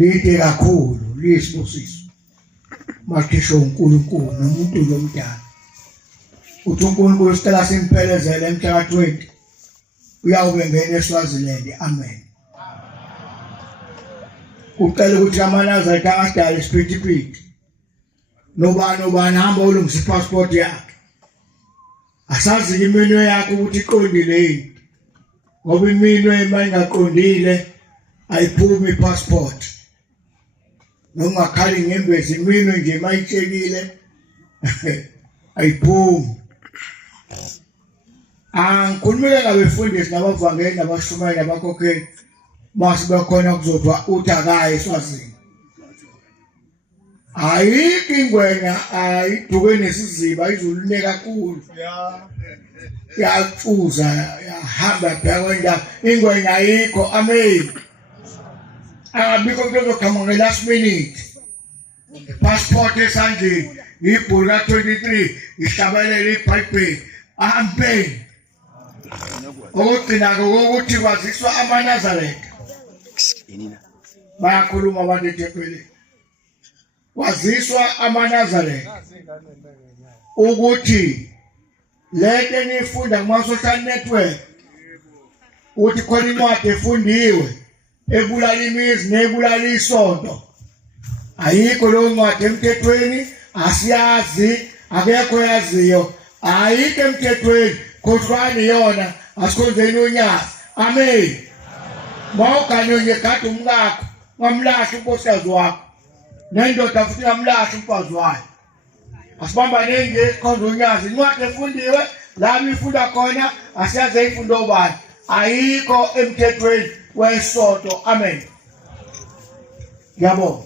lide kakhulu liyisibusiso makhisho uNkulunkulu nomuntu lomdala uthi uNkulunkulu sicela simphelezele emhla ka-20 uyawube ngene eSwaziland. Amen. Ucela ukuthi amanazareti angadala isiphithiphithi nobani hamba ulungisa ipassport yakhe. Asazi iminwe yakhe ukuthi iqondile yini, ngoba iminwe mayingaqondile ayiphumi ipassport. Nongakhali ngembezi iminwe nje mayitshekile ayiphumi. Ngikhulumile ngabefundisi nabavangeli nabashumayeli nabakhokheli mase bakhona kuzodwa uthi akaye eSwazini. Ayikho ingwenya ayiduke nesiziba ayizulune kakhulu. Yacuza yahamba phela indawo ingwenya ayikho. Amen. Abikho into ezokhama nge-last minute. Passport esandleni ibhulu ka-23 ihlabelela iBhayibheli ahambe. Okugcina ukuthi kwaziswa amaNazareti bayakhuluma abantu eThekwini. Kwaziswa amaNazareti ukuthi lento enifunda kuma-social network ukuthi khona incwadi efundiwe ebulala imizi nebulala isonto. Ayikho leyo ncwadi emthethweni, asiyazi, akekho yaziyo. Ayikho emthethweni, khohlwani yona asikhonzeni unyazi. Amen. Mawugane ngegada umkakho ngamlahla unkosikazi wakho nendoda futhi ngamlahla umfazi wayo. Asibambaneni nje sikhonza unyazi. Incwadi efundiwe lami ifunda khona asiyazi ifunda obani. Ayikho emthethweni wesonto. Amen. Ngiyabonga.